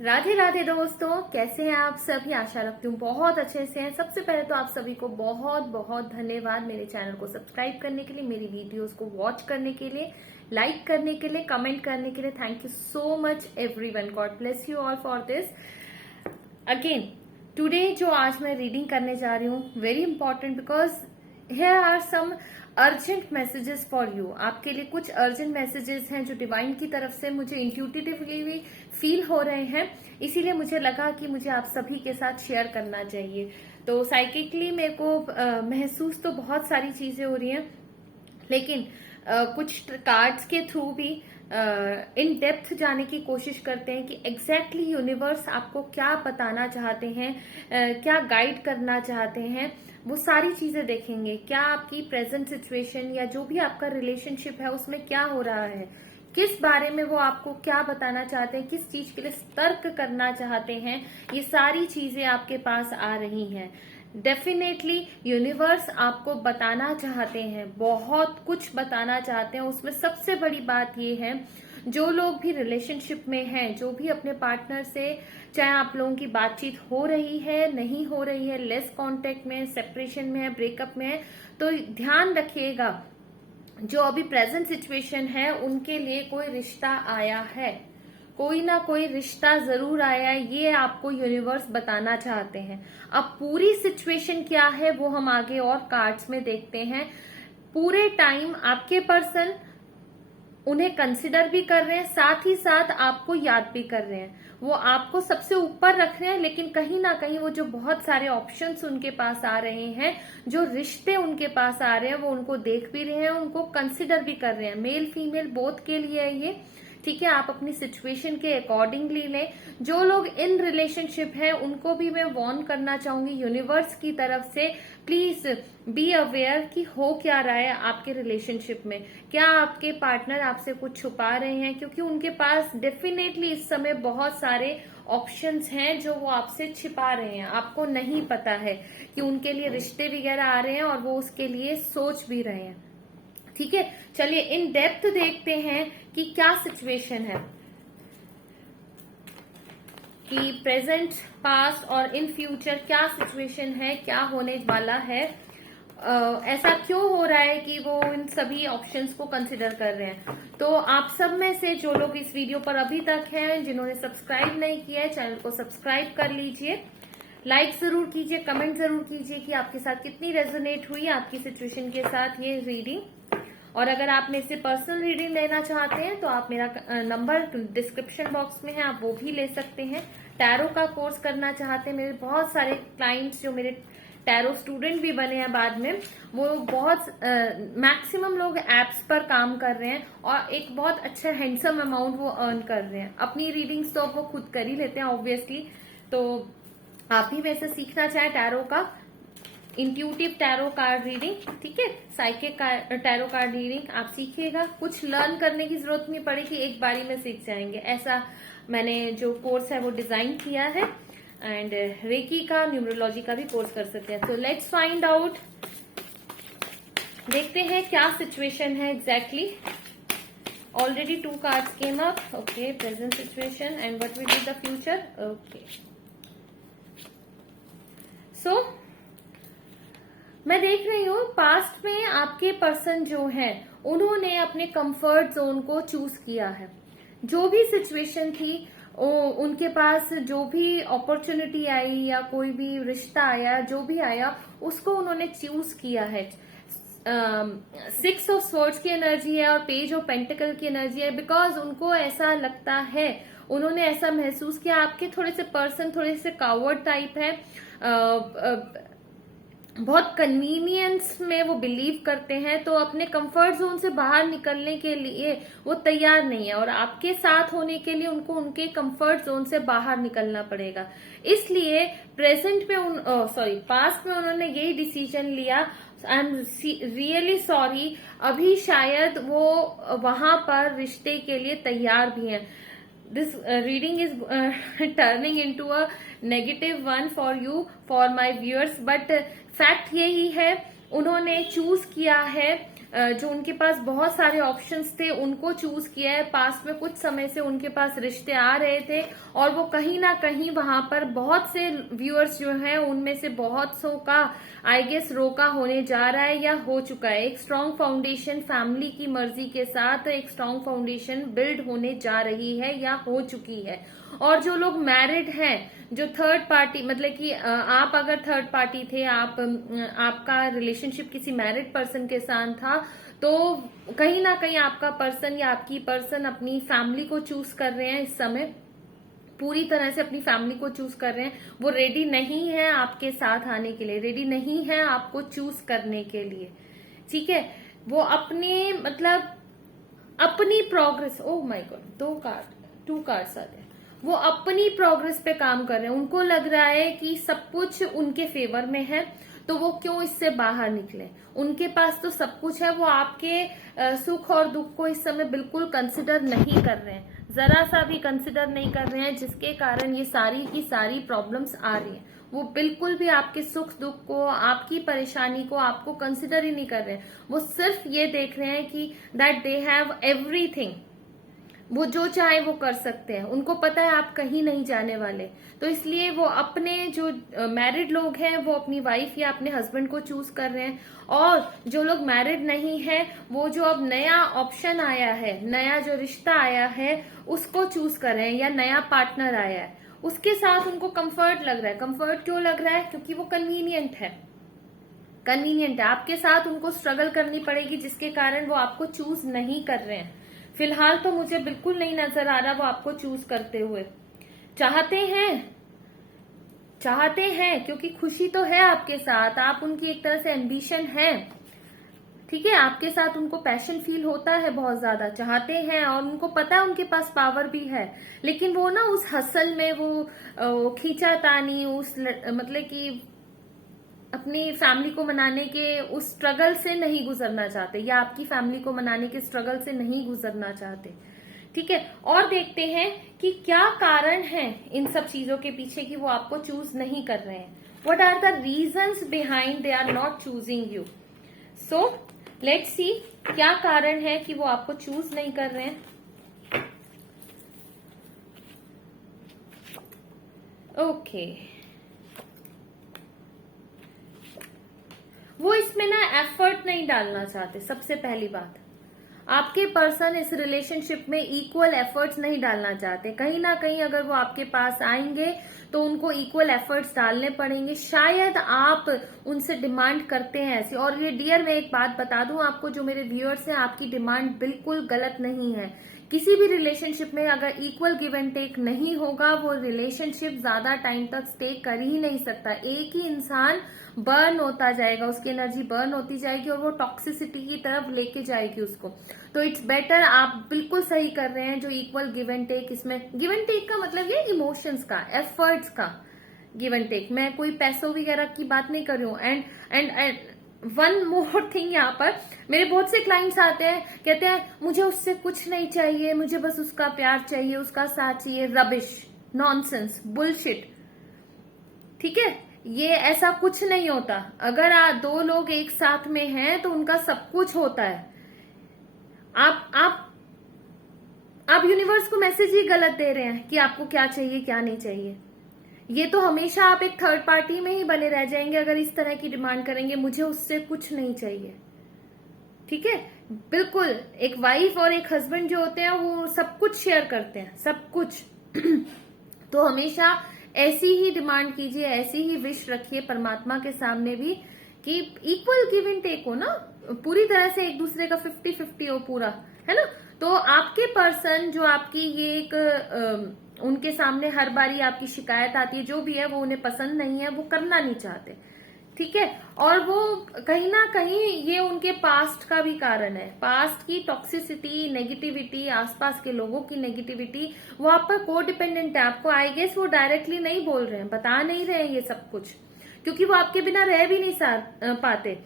राधे राधे दोस्तों, कैसे हैं आप सभी। आशा रखती हूँ बहुत अच्छे से हैं। सबसे पहले तो आप सभी को बहुत बहुत धन्यवाद मेरे चैनल को सब्सक्राइब करने के लिए, मेरी वीडियोस को वॉच करने के लिए, लाइक करने के लिए, कमेंट करने के लिए। Thank you so much everyone. God bless you all for this. Again today जो आज मैं रीडिंग करने जा रही हूँ, very important because here are some urgent messages for you. आपके लिए कुछ अर्जेंट मैसेजेस हैं जो डिवाइन की तरफ से मुझे इंट्यूटिवली भी फील हो रहे हैं, इसीलिए मुझे लगा कि मुझे आप सभी के साथ शेयर करना चाहिए। तो साइकिकली मेरे को महसूस तो बहुत सारी चीजें हो रही हैं, लेकिन कुछ कार्ड्स के थ्रू भी इन डेप्थ जाने की कोशिश करते हैं कि एग्जैक्टली यूनिवर्स आपको क्या बताना चाहते हैं, क्या गाइड करना चाहते हैं। वो सारी चीजें देखेंगे। क्या आपकी प्रेजेंट सिचुएशन या जो भी आपका रिलेशनशिप है उसमें क्या हो रहा है, किस बारे में वो आपको क्या बताना चाहते हैं, किस चीज के लिए सतर्क करना चाहते हैं, ये सारी चीजें आपके पास आ रही हैं। डेफिनेटली यूनिवर्स आपको बताना चाहते हैं, बहुत कुछ बताना चाहते हैं। उसमें सबसे बड़ी बात ये है, जो लोग भी रिलेशनशिप में हैं, जो भी अपने पार्टनर से, चाहे आप लोगों की बातचीत हो रही है, नहीं हो रही है, लेस कांटेक्ट में, सेपरेशन में है, ब्रेकअप में है, तो ध्यान रखिएगा जो अभी प्रेजेंट सिचुएशन है उनके लिए कोई रिश्ता आया है, कोई ना कोई रिश्ता जरूर आया है। ये आपको यूनिवर्स बताना चाहते हैं। अब पूरी सिचुएशन क्या है वो हम आगे और कार्ड्स में देखते हैं। पूरे टाइम आपके पर्सन उन्हें कंसिडर भी कर रहे हैं, साथ ही साथ आपको याद भी कर रहे हैं। वो आपको सबसे ऊपर रख रहे हैं, लेकिन कहीं ना कहीं वो जो बहुत सारे ऑप्शंस उनके पास आ रहे हैं, जो रिश्ते उनके पास आ रहे हैं, वो उनको देख भी रहे हैं, उनको कंसिडर भी कर रहे हैं। मेल फीमेल बोथ के लिए है ये, ठीक है। आप अपनी सिचुएशन के अकॉर्डिंगली लें। जो लोग इन रिलेशनशिप है उनको भी मैं वार्न करना चाहूंगी यूनिवर्स की तरफ से, प्लीज बी अवेयर कि हो क्या रहा है आपके रिलेशनशिप में। क्या आपके पार्टनर आपसे कुछ छुपा रहे हैं, क्योंकि उनके पास डेफिनेटली इस समय बहुत सारे ऑप्शंस हैं जो वो आपसे छिपा रहे हैं। आपको नहीं पता है कि उनके लिए रिश्ते वगैरह आ रहे हैं और वो उसके लिए सोच भी रहे हैं, ठीक है। चलिए इन डेप्थ देखते हैं कि क्या सिचुएशन है, कि प्रेजेंट, पास्ट और इन फ्यूचर क्या सिचुएशन है, क्या होने वाला है। ऐसा क्यों हो रहा है कि वो इन सभी ऑप्शंस को कंसिडर कर रहे हैं। तो आप सब में से जो लोग इस वीडियो पर अभी तक हैं, जिन्होंने सब्सक्राइब नहीं किया है, चैनल को सब्सक्राइब कर लीजिए, लाइक जरूर कीजिए, कमेंट जरूर कीजिए कि आपके साथ कितनी रेजोनेट हुई आपकी सिचुएशन के साथ ये रीडिंग। और अगर आप मेरे से पर्सनल रीडिंग लेना चाहते हैं तो आप मेरा नंबर डिस्क्रिप्शन बॉक्स में है, आप वो भी ले सकते हैं। टैरो का कोर्स करना चाहते हैं, मेरे बहुत सारे क्लाइंट्स जो मेरे टैरो स्टूडेंट भी बने हैं बाद में, वो बहुत मैक्सिमम लोग एप्स पर काम कर रहे हैं और एक बहुत अच्छा हैंडसम अमाउंट वो अर्न कर रहे हैं। अपनी रीडिंग्स तो वो खुद कर ही लेते हैं ऑब्वियसली। तो आप भी मेरे से सीखना चाहें टैरो का, इंट्यूटिव टैरो कार्ड रीडिंग, ठीक है, साइकिक टैरो कार्ड रीडिंग आप सीखिएगा। कुछ लर्न करने की जरूरत नहीं पड़ेगी, एक बारी में सीख जाएंगे। ऐसा मैंने जो कोर्स है वो डिजाइन किया है। एंड रेकी का, न्यूमरोलॉजी का भी कोर्स कर सकते हैं। तो लेट्स फाइंड आउट, देखते हैं क्या सिचुएशन है exactly. Already 2 cards came up. Okay, present situation and what will be the future. Okay, so मैं देख रही हूँ पास्ट में आपके पर्सन जो हैं उन्होंने अपने कंफर्ट जोन को चूज किया है। जो भी सिचुएशन थी, उनके पास जो भी अपॉर्चुनिटी आई या कोई भी रिश्ता आया, जो भी आया, उसको उन्होंने चूज किया है। 6 ऑफ स्वॉर्ड्स की एनर्जी है और पेज ऑफ पेंटिकल की एनर्जी है, बिकॉज उनको ऐसा लगता है, उन्होंने ऐसा महसूस किया आपके थोड़े से पर्सन थोड़े से कावर्ड टाइप है, बहुत कन्वीनियंस में वो बिलीव करते हैं, तो अपने कंफर्ट जोन से बाहर निकलने के लिए वो तैयार नहीं है और आपके साथ होने के लिए उनको उनके कंफर्ट जोन से बाहर निकलना पड़ेगा। इसलिए प्रेजेंट में पास्ट में उन्होंने यही डिसीजन लिया। आई एम रियली सॉरी, अभी शायद वो वहां पर रिश्ते के लिए तैयार भी हैं। This reading is turning into a negative one for you, for my viewers, but fact यही है, उन्होंने चूज किया है जो उनके पास बहुत सारे ऑप्शंस थे उनको चूज किया है। पास्ट में कुछ समय से उनके पास रिश्ते आ रहे थे और वो कहीं ना कहीं वहां पर बहुत से व्यूअर्स जो हैं उनमें से बहुत सौ का आई गेस रोका होने जा रहा है या हो चुका है। एक स्ट्रांग फाउंडेशन फैमिली की मर्जी के साथ एक स्ट्रांग फाउंडेशन बिल्ड होने जा रही है या हो चुकी है। और जो लोग मैरिड हैं, जो थर्ड पार्टी, मतलब कि आप अगर थर्ड पार्टी थे, आपका रिलेशनशिप किसी मैरिड पर्सन के साथ था, तो कहीं ना कहीं आपका पर्सन या आपकी पर्सन अपनी फैमिली को चूज कर रहे हैं। इस समय पूरी तरह से अपनी फैमिली को चूज कर रहे हैं। वो रेडी नहीं है आपके साथ आने के लिए, रेडी नहीं है आपको चूज करने के लिए, ठीक है। वो अपने मतलब अपनी progress, oh my God, to cards आते हैं। वो अपनी प्रोग्रेस पे काम कर रहे हैं। उनको लग रहा है कि सब कुछ उनके फेवर में है, तो वो क्यों इससे बाहर निकले। उनके पास तो सब कुछ है, वो आपके सुख और दुख को इस समय बिल्कुल कंसिडर नहीं कर रहे हैं, जरा सा भी कंसिडर नहीं कर रहे हैं, जिसके कारण ये सारी की सारी प्रॉब्लम्स आ रही हैं। वो बिल्कुल भी आपके सुख दुख को, आपकी परेशानी को, आपको कंसिडर ही नहीं कर रहे हैं। वो सिर्फ ये देख रहे हैं कि दैट दे हैव एवरीथिंग, वो जो चाहे वो कर सकते हैं। उनको पता है आप कहीं नहीं जाने वाले, तो इसलिए वो अपने जो मैरिड लोग हैं वो अपनी वाइफ या अपने हस्बैंड को चूज कर रहे हैं। और जो लोग मैरिड नहीं है, वो जो अब नया ऑप्शन आया है, नया जो रिश्ता आया है उसको चूज कर रहे हैं, या नया पार्टनर आया है उसके साथ उनको कंफर्ट लग रहा है। कंफर्ट क्यों लग रहा है? क्योंकि वो कन्वीनियंट है, कन्वीनियंट है। आपके साथ उनको स्ट्रगल करनी पड़ेगी, जिसके कारण वो आपको चूज नहीं कर रहे हैं। फिलहाल तो मुझे बिल्कुल नहीं नजर आ रहा वो आपको चूज करते हुए। चाहते हैं क्योंकि खुशी तो है आपके साथ, आप उनकी एक तरह से एम्बिशन है, ठीक है। आपके साथ उनको पैशन फील होता है, बहुत ज्यादा चाहते हैं और उनको पता है उनके पास पावर भी है। लेकिन वो ना उस हसल में वो खींचातानी, उस मतलब कि अपनी फैमिली को मनाने के उस स्ट्रगल से नहीं गुजरना चाहते, या आपकी फैमिली को मनाने के स्ट्रगल से नहीं गुजरना चाहते, ठीक है। और देखते हैं कि क्या कारण है इन सब चीजों के पीछे कि वो आपको चूज नहीं कर रहे हैं। What are the reasons behind they are not choosing you. So let's see क्या कारण है कि वो आपको चूज नहीं कर रहे हैं। ओके, वो इसमें ना एफर्ट नहीं डालना चाहते। सबसे पहली बात, आपके पर्सन इस रिलेशनशिप में इक्वल एफर्ट्स नहीं डालना चाहते। कहीं ना कहीं अगर वो आपके पास आएंगे तो उनको इक्वल एफर्ट्स डालने पड़ेंगे। शायद आप उनसे डिमांड करते हैं ऐसी। और ये डियर, मैं एक बात बता दूं आपको, जो मेरे व्यूअर्स हैं, आपकी डिमांड बिल्कुल गलत नहीं है। किसी भी रिलेशनशिप में अगर इक्वल गिव एंड टेक नहीं होगा, वो रिलेशनशिप ज्यादा टाइम तक स्टे कर ही नहीं सकता। एक ही इंसान बर्न होता जाएगा, उसकी एनर्जी बर्न होती जाएगी और वो टॉक्सिसिटी की तरफ लेके जाएगी उसको। तो इट्स बेटर, आप बिल्कुल सही कर रहे हैं, जो इक्वल गिव एंड टेक, इसमें गिव एंड टेक का मतलब ये इमोशंस का, एफर्ट्स का गिव एंड टेक। मैं कोई पैसों वगैरह की बात नहीं कर रही हूँ। एंड वन मोर थिंग, यहाँ पर मेरे बहुत से क्लाइंट्स आते हैं, कहते हैं मुझे उससे कुछ नहीं चाहिए, मुझे बस उसका प्यार चाहिए, उसका साथ चाहिए। रबिश, नॉनसेंस, बुलशिट, ठीक है। ये ऐसा कुछ नहीं होता। अगर दो लोग एक साथ में हैं तो उनका सब कुछ होता है। आप यूनिवर्स को मैसेज ही गलत दे रहे हैं कि आपको क्या चाहिए क्या नहीं चाहिए। ये तो हमेशा आप एक थर्ड पार्टी में ही बने रह जाएंगे अगर इस तरह की डिमांड करेंगे, मुझे उससे कुछ नहीं चाहिए, ठीक है। बिल्कुल, एक वाइफ और एक हस्बैंड जो होते हैं वो सब कुछ शेयर करते हैं, सब कुछ। तो हमेशा ऐसी ही डिमांड कीजिए, ऐसी ही विश रखिए परमात्मा के सामने भी कि इक्वल गिव एंड टेक हो ना, पूरी तरह से एक दूसरे का 50-50 हो पूरा, है ना। तो आपके पर्सन जो आपकी ये एक उनके सामने हर बारी आपकी शिकायत आती है, जो भी है वो उन्हें पसंद नहीं है, वो करना नहीं चाहते, ठीक है। और वो कहीं ना कहीं ये उनके पास्ट का भी कारण है, पास्ट की टॉक्सिसिटी, नेगेटिविटी, आसपास के लोगों की नेगेटिविटी, वो आप पर को डिपेंडेंट है। आपको आई गेस वो डायरेक्टली नहीं बोल रहे हैं, बता नहीं रहे हैं ये सब कुछ, क्योंकि वो आपके बिना रह भी नहीं पाते।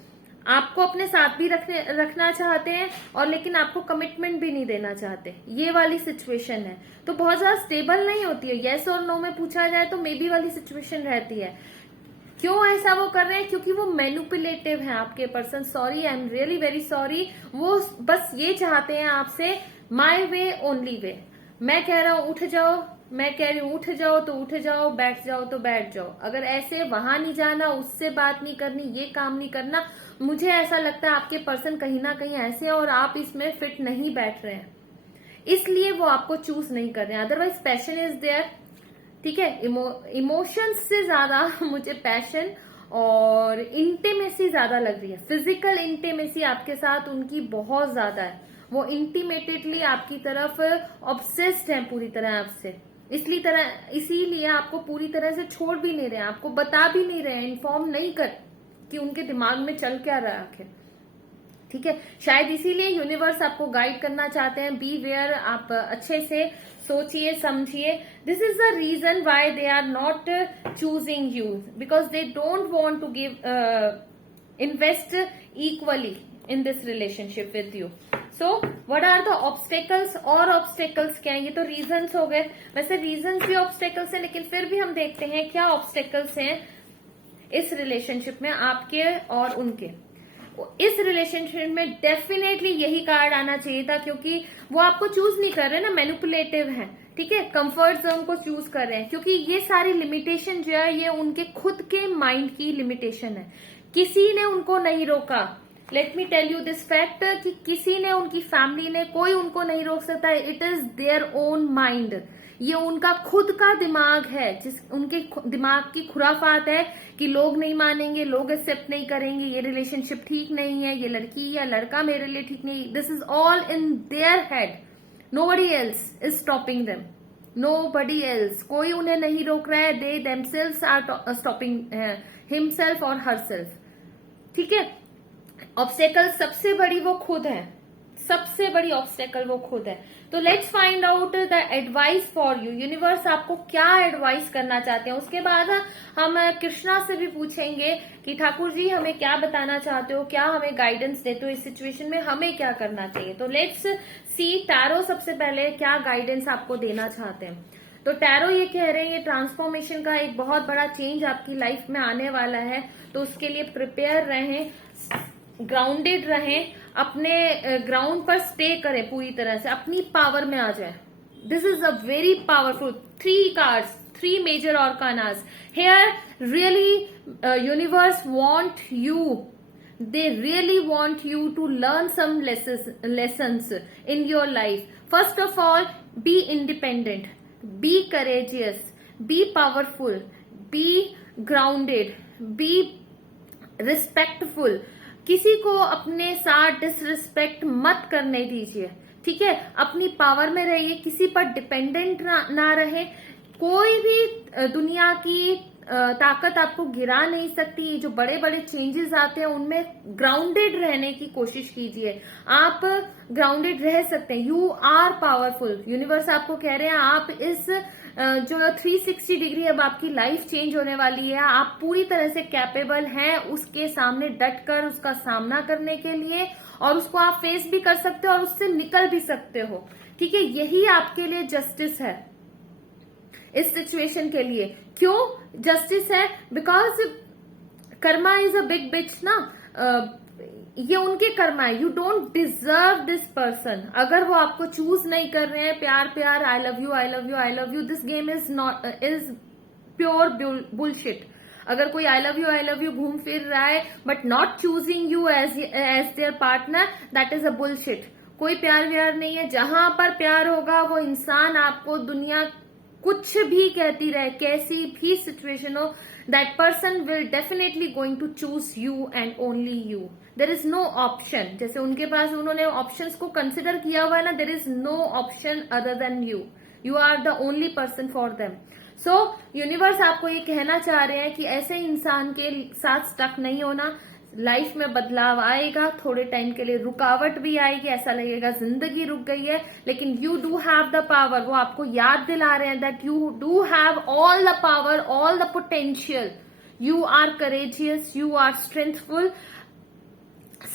आपको अपने साथ भी रखना चाहते हैं और लेकिन आपको कमिटमेंट भी नहीं देना चाहते। ये वाली सिचुएशन है, तो बहुत ज्यादा स्टेबल नहीं होती है। येस और नो में पूछा जाए तो मे बी वाली सिचुएशन रहती है। क्यों ऐसा वो कर रहे हैं? क्योंकि वो मैनिपुलेटिव है आपके person. Sorry, I am really very sorry. वो बस ये चाहते हैं आपसे, माई वे ओनली वे। मैं कह रहा हूं उठ जाओ, मैं कह रही हूं उठ जाओ तो उठ जाओ, बैठ जाओ तो बैठ जाओ। अगर ऐसे वहां नहीं जाना, उससे बात नहीं करनी, ये काम नहीं करना, मुझे ऐसा लगता है आपके पर्सन कहीं ना कहीं ऐसे हैं और आप इसमें फिट नहीं बैठ रहे हैं, इसलिए वो आपको चूज नहीं कर रहे हैं। अदरवाइज पैशन इज देयर, ठीक है। इमोशंस से ज्यादा मुझे पैशन और इंटीमेसी ज्यादा लग रही है। फिजिकल इंटीमेसी आपके साथ उनकी बहुत ज्यादा है। वो इंटीमेटेडली आपकी तरफ ऑब्सेस्ड है पूरी तरह आपसे, इसीलिए आपको पूरी तरह से छोड़ भी नहीं रहे हैं, आपको बता भी नहीं रहे हैं, इन्फॉर्म नहीं कर कि उनके दिमाग में चल क्या रहा है आखिर, ठीक है। शायद इसीलिए यूनिवर्स आपको गाइड करना चाहते हैं। बी वेयर, आप अच्छे से सोचिए समझिए। This is the reason why they are not choosing you, because they don't want to give invest equally in this relationship with you. So what are the obstacles? और obstacles क्या है? ये तो रीजंस हो गए। वैसे रीजंस भी obstacles हैं, लेकिन फिर भी हम देखते हैं क्या ऑब्स्टेकल्स हैं इस रिलेशनशिप में आपके और उनके। इस रिलेशनशिप में डेफिनेटली यही कार्ड आना चाहिए था, क्योंकि वो आपको चूज नहीं कर रहे ना, मैनिपुलेटिव है, ठीक है। कंफर्ट जोन को चूज कर रहे हैं, क्योंकि ये सारी लिमिटेशन जो है ये उनके खुद के माइंड की लिमिटेशन है। किसी ने उनको नहीं रोका। Let me tell you this fact कि किसी ने, उनकी फैमिली ने, कोई उनको नहीं रोक सकता। It is their own mind. ये उनका खुद का दिमाग है, उनके दिमाग की खुराफात है कि लोग नहीं मानेंगे, लोग एक्सेप्ट नहीं करेंगे, ये रिलेशनशिप ठीक नहीं है, ये लड़की या लड़का मेरे लिए ठीक नहीं। This is all in their head. Nobody else is stopping them, nobody else. कोई उन्हें नहीं रोक रहा है। They themselves are stopping himself और हरसेल्फ, ठीक है। ऑब्स्टेकल सबसे बड़ी वो खुद है, सबसे बड़ी ऑब्स्टेकल वो खुद है। तो let's find out the advice for you. Universe आपको क्या एडवाइस करना चाहते हैं। उसके बाद हम कृष्णा से भी पूछेंगे कि ठाकुर जी हमें क्या बताना चाहते हो, क्या हमें गाइडेंस देते हो, इस सिचुएशन में हमें क्या करना चाहिए। तो लेट्स सी टैरो सबसे पहले क्या गाइडेंस आपको देना चाहते हैं। तो टैरो ये कह रहे हैं ये ट्रांसफॉर्मेशन का एक बहुत बड़ा चेंज आपकी लाइफ में आने वाला है, तो उसके लिए प्रिपेयर रहें, ग्राउंडेड रहें, अपने ग्राउंड पर स्टे करें, पूरी तरह से अपनी पावर में आ जाए। This is a very powerful 3 cards, 3 major arcanas here. Really universe want you, they really want you to learn some lessons in your life. First of all, be independent, be courageous, be powerful, be grounded, be respectful. किसी को अपने साथ disrespect मत करने दीजिए, ठीक है। अपनी पावर में रहिए, किसी पर डिपेंडेंट ना रहे। कोई भी दुनिया की ताकत आपको गिरा नहीं सकती। जो बड़े बड़े चेंजेस आते हैं उनमें ग्राउंडेड रहने की कोशिश कीजिए। आप ग्राउंडेड रह सकते हैं। You are powerful. यूनिवर्स आपको कह रहे हैं आप इस जो 360 डिग्री अब आपकी लाइफ चेंज होने वाली है, आप पूरी तरह से कैपेबल हैं उसके सामने डट कर उसका सामना करने के लिए, और उसको आप फेस भी कर सकते हो और उससे निकल भी सकते हो, ठीक है। यही आपके लिए जस्टिस है इस सिचुएशन के लिए। क्यों जस्टिस है? Because karma is a big bitch ना, ये उनके कर्मा है। You don't deserve this person. अगर वो आपको चूज नहीं कर रहे हैं, प्यार प्यार, I love you I love you I love you, this game is not is pure bullshit. अगर कोई आई लव यू घूम फिर रहा है but not choosing you as their partner, that is a bullshit. कोई प्यार व्यार नहीं है। जहां पर प्यार होगा वो इंसान आपको दुनिया कुछ भी कहती रहे, कैसी भी सिचुएशन हो, that person will definitely going to choose you and only you. There is no option. जैसे उनके पास उन्होंने ऑप्शंस को कंसिडर किया हुआ है ना, there is no option other than you. You are the only person for them. So universe आपको ये कहना चाह रहे हैं कि ऐसे इंसान के साथ स्टक नहीं होना। लाइफ में बदलाव आएगा, थोड़े टाइम के लिए रुकावट भी आएगी, ऐसा लगेगा जिंदगी रुक गई है, लेकिन you do have the power. वो आपको याद दिला रहे हैं that you do have all the power, all the potential. You are courageous, you are strengthful,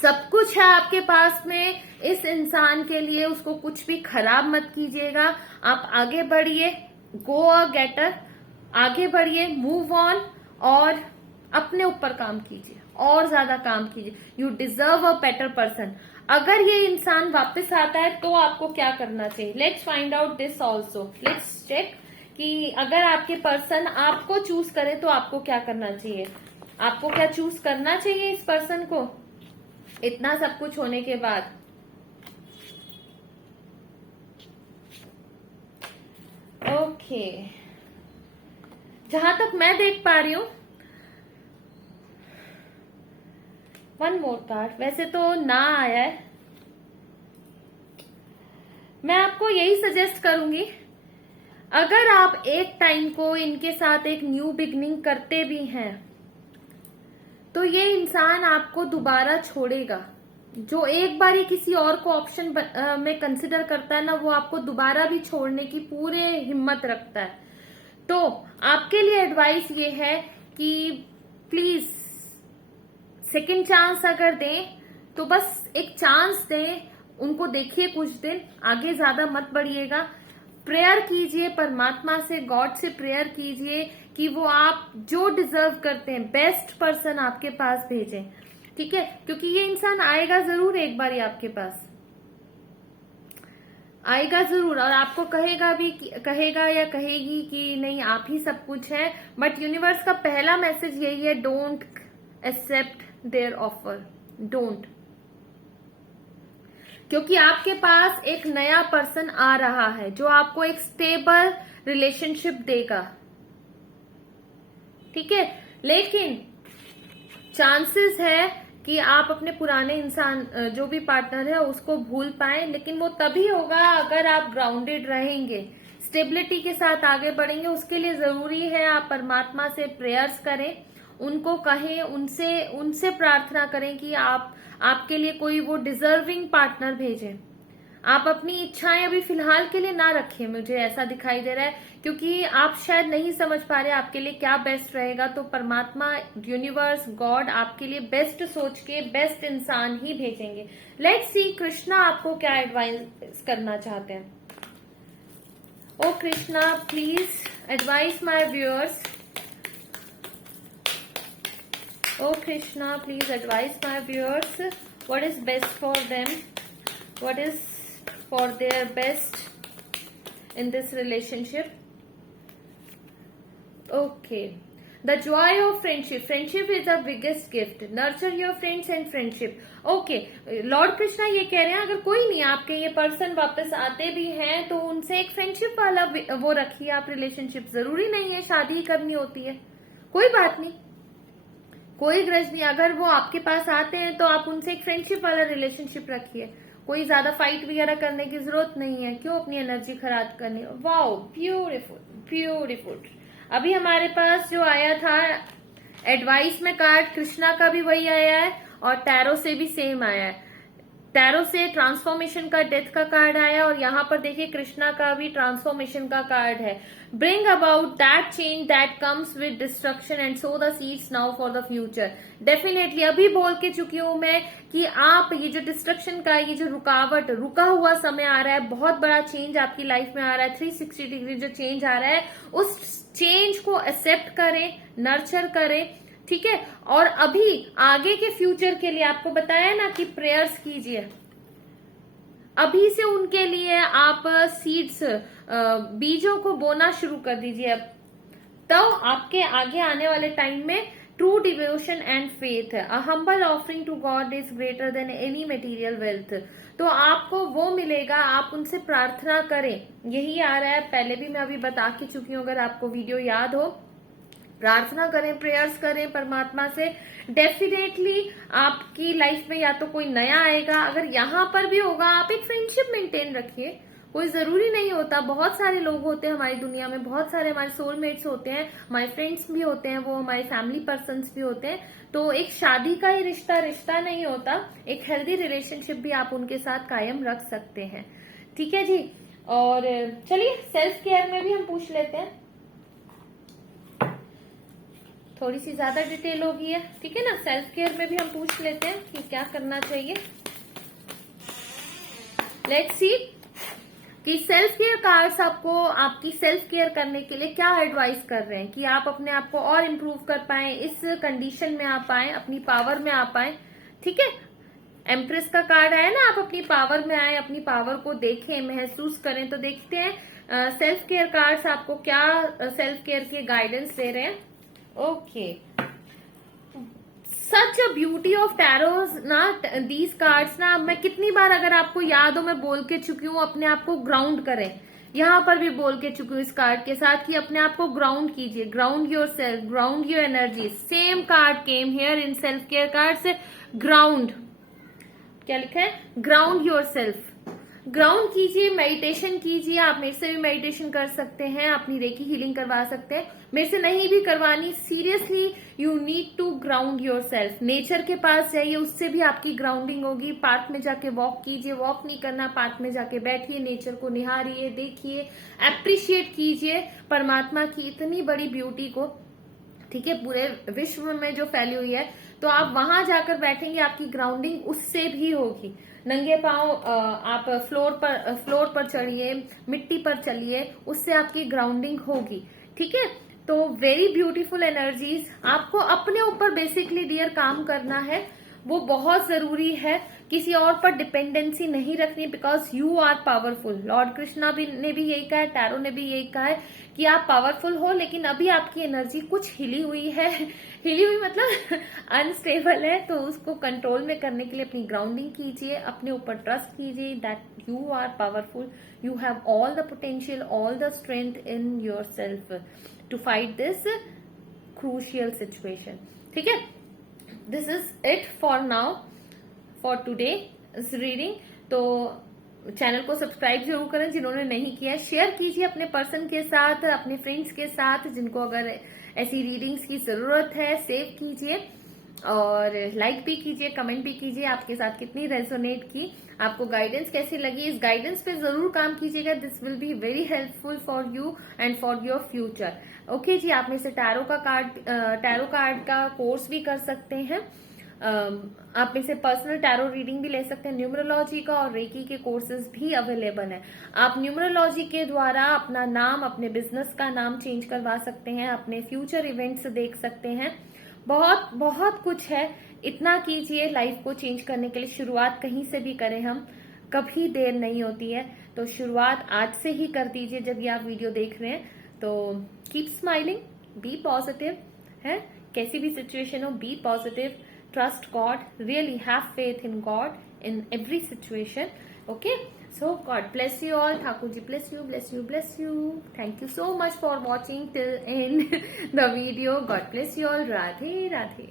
सब कुछ है आपके पास में इस इंसान के लिए। उसको कुछ भी खराब मत कीजिएगा। आप आगे बढ़िए, गो अ गेटर, आगे बढ़िए, मूव ऑन, और अपने ऊपर काम कीजिए, और ज्यादा काम कीजिए। You deserve a better person. अगर ये इंसान वापस आता है तो आपको क्या करना चाहिए? Let's find out this also. Let's check कि अगर आपके पर्सन आपको चूज करे तो आपको क्या करना चाहिए। आपको क्या चूज करना चाहिए इस पर्सन को इतना सब कुछ होने के बाद? ओके, जहां तक मैं देख पा रही हूं, वन मोर कार्ड। वैसे तो ना आया है। मैं आपको यही सजेस्ट करूंगी, अगर आप एक टाइम को इनके साथ एक न्यू बिगनिंग करते भी हैं तो ये इंसान आपको दोबारा छोड़ेगा। जो एक बार ही किसी और को ऑप्शन में कंसिडर करता है ना, वो आपको दोबारा भी छोड़ने की पूरे हिम्मत रखता है। तो आपके लिए एडवाइस ये है कि प्लीज सेकंड चांस अगर दें तो बस एक चांस दें उनको, देखिए कुछ दिन, आगे ज्यादा मत बढ़िएगा। प्रेयर कीजिए परमात्मा से, गॉड से प्रेयर कीजिए कि वो आप जो डिजर्व करते हैं बेस्ट पर्सन आपके पास भेजें, ठीक है? क्योंकि ये इंसान आएगा जरूर, एक बार ही आपके पास आएगा जरूर, और आपको कहेगा भी, कहेगा या कहेगी कि नहीं आप ही सब कुछ है। बट यूनिवर्स का पहला मैसेज यही है, don't accept their offer, don't. क्योंकि आपके पास एक नया पर्सन आ रहा है जो आपको एक स्टेबल रिलेशनशिप देगा, ठीक है? लेकिन चांसेस है कि आप अपने पुराने इंसान जो भी पार्टनर है उसको भूल पाए, लेकिन वो तभी होगा अगर आप ग्राउंडेड रहेंगे, स्टेबिलिटी के साथ आगे बढ़ेंगे। उसके लिए जरूरी है आप परमात्मा से प्रेयर्स करें, उनको कहें, उनसे प्रार्थना करें कि आपके लिए कोई वो डिजर्विंग पार्टनर भेजें। आप अपनी इच्छाएं अभी फिलहाल के लिए ना रखें, मुझे ऐसा दिखाई दे रहा है, क्योंकि आप शायद नहीं समझ पा रहे आपके लिए क्या बेस्ट रहेगा। तो परमात्मा, यूनिवर्स, गॉड आपके लिए बेस्ट सोच के बेस्ट इंसान ही भेजेंगे। लेट्स सी कृष्णा आपको क्या एडवाइस करना चाहते हैं। Oh Krishna, please advice my viewers. Oh Krishna, please advice my viewers, what is best for them, what is for their best in this relationship. Okay, the joy of friendship. Friendship is the biggest gift. Nurture your friends and friendship. Okay, Lord Krishna ये कह रहे हैं अगर कोई नहीं, आपके ये person वापस आते भी हैं तो उनसे एक फ्रेंडशिप वाला वो रखिए आप रिलेशनशिप। जरूरी नहीं है शादी ही करनी होती है, कोई बात नहीं, कोई ग्रज नहीं। अगर वो आपके पास आते हैं तो आप उनसे एक फ्रेंडशिप वाला रिलेशनशिप रखिए। कोई ज्यादा फाइट वगैरह करने की जरूरत नहीं है, क्यों अपनी एनर्जी खराब करनी। Wow, beautiful beautiful. अभी हमारे पास जो आया था एडवाइस में कार्ड, कृष्णा का भी वही आया है और टैरो से भी सेम आया है। टैरो से ट्रांसफॉर्मेशन का, डेथ का कार्ड आया, और यहाँ पर देखिए कृष्णा का भी ट्रांसफॉर्मेशन का कार्ड है। Bring about that change that comes with destruction and so the seeds now for the future. Definitely अभी बोल के चुकी हूं मैं कि आप ये जो डिस्ट्रक्शन का, ये जो रुकावट, रुका हुआ समय आ रहा है, बहुत बड़ा चेंज आपकी लाइफ में आ रहा है, 360 डिग्री जो चेंज आ रहा है, उस चेंज को एक्सेप्ट करें, नर्चर करें, ठीक है? और अभी आगे के फ्यूचर के लिए आपको बताया ना कि प्रेयर्स कीजिए। अभी से उनके लिए आप सीड्स, बीजों को बोना शुरू कर दीजिए अब। तो आपके आगे आने वाले टाइम में true devotion and faith, a humble offering to God is greater than any material wealth. तो आपको वो मिलेगा, आप उनसे प्रार्थना करें, यही आ रहा है। पहले भी मैं अभी बता के चुकी हूँ, अगर आपको वीडियो याद हो। प्रार्थना करें, प्रेयर्स करें परमात्मा से, डेफिनेटली आपकी लाइफ में या तो कोई नया आएगा। अगर यहाँ पर भी होगा, आप एक फ्रेंडशिप मेंटेन रखिए। कोई जरूरी नहीं होता, बहुत सारे लोग होते हैं हमारी दुनिया में, बहुत सारे हमारे सोलमेट्स होते हैं, हमारे फ्रेंड्स भी होते हैं, वो हमारे फैमिली पर्सन्स भी होते हैं। तो एक शादी का ही रिश्ता नहीं होता, एक हेल्दी रिलेशनशिप भी आप उनके साथ कायम रख सकते हैं, ठीक है जी? और चलिए सेल्फ केयर में भी हम पूछ लेते हैं, थोड़ी सी ज्यादा डिटेल होगी है, ठीक है ना? सेल्फ केयर में भी हम पूछ लेते हैं कि क्या करना चाहिए। लेट्स सी कि सेल्फ केयर कार्ड्स आपको आपकी सेल्फ केयर करने के लिए क्या एडवाइस कर रहे हैं कि आप अपने आप को और इम्प्रूव कर पाए, इस कंडीशन में आ पाए, अपनी पावर में आ पाए। ठीक है, एम्प्रेस का कार्ड आया ना, आप अपनी पावर में आए, अपनी पावर को देखें, महसूस करें। तो देखते हैं सेल्फ केयर कार्ड्स आपको क्या सेल्फ केयर के गाइडेंस दे रहे हैं। Okay, such a beauty of Taro's ना, दीज कार्ड्स ना, मैं कितनी बार अगर आपको याद हो मैं बोल के चुकी हूँ अपने आप को ग्राउंड करें, यहाँ पर भी बोल के चुकी हूँ इस कार्ड के साथ कि अपने आप को ग्राउंड कीजिए, ground your self, ground your energy. Same card came here in self care card से ग्राउंड, क्या लिखा है, ग्राउंड योर सेल्फ, ग्राउंड कीजिए, मेडिटेशन कीजिए। आप मेरे से भी मेडिटेशन कर सकते हैं, अपनी रेकी हीलिंग करवा सकते हैं, मेरे से नहीं भी करवानी, seriously you need to ground yourself. Nature के पास जाइए, उससे भी आपकी ग्राउंडिंग होगी। पार्क में जाके वॉक कीजिए, वॉक नहीं करना, पार्क में जाके बैठिए, नेचर को निहारिए, देखिए, अप्रिशिएट कीजिए परमात्मा की इतनी बड़ी ब्यूटी को। ठीक है, पूरे विश्व में जो फैली हुई है, तो आप वहां जाकर बैठेंगे, आपकी ग्राउंडिंग उससे भी होगी। नंगे पांव आप फ्लोर पर चढ़िए, मिट्टी पर चलिए, उससे आपकी ग्राउंडिंग होगी। ठीक है, तो वेरी ब्यूटीफुल एनर्जीज। आपको अपने ऊपर बेसिकली डियर काम करना है, वो बहुत जरूरी है। किसी और पर डिपेंडेंसी नहीं रखनी, because you are powerful. Lord Krishna ने भी यही कहा है, टैरो ने भी यही कहा है कि आप पावरफुल हो, लेकिन अभी आपकी एनर्जी कुछ हिली हुई है, हिली हुई मतलब अनस्टेबल है। तो उसको कंट्रोल में करने के लिए अपनी ग्राउंडिंग कीजिए, अपने ऊपर ट्रस्ट कीजिए that you are powerful, you have all the potential, all the strength in yourself to fight this crucial situation. ठीक है, this is it for now, for today is reading. तो channel को subscribe जरूर करें जिन्होंने नहीं किया, share कीजिए अपने पर्सन के साथ, अपने फ्रेंड्स के साथ जिनको अगर ऐसी रीडिंग्स की जरूरत है, सेव कीजिए और लाइक भी कीजिए, कमेंट भी कीजिए आपके साथ कितनी रेजोनेट की, आपको गाइडेंस कैसी लगी। इस गाइडेंस पे जरूर काम कीजिएगा, this will be very helpful for you and for your future. Okay ji, आप में से टैरो कार्ड का कोर्स भी कर सकते हैं, आप में से पर्सनल टैरो रीडिंग भी ले सकते हैं, न्यूमरोलॉजी का और रेकी के कोर्सेज भी अवेलेबल है। आप न्यूमरोलॉजी के द्वारा अपना नाम, अपने बिजनेस का नाम चेंज करवा सकते हैं, अपने फ्यूचर इवेंट्स देख सकते हैं, बहुत बहुत कुछ है। इतना कीजिए लाइफ को चेंज करने के लिए। शुरुआत कहीं से भी करें हम, कभी देर नहीं होती है, तो शुरुआत आज से ही कर दीजिए। जब ये आप वीडियो देख रहे हैं तो कीप स्माइलिंग, बी पॉजिटिव, है कैसी भी सिचुएशन हो, be positive, trust God, really have faith in God in every situation. Okay, so God bless you all. Thakur ji bless you, bless you, bless you. Thank you so much for watching till end the video. God bless you all. Radhe Radhe.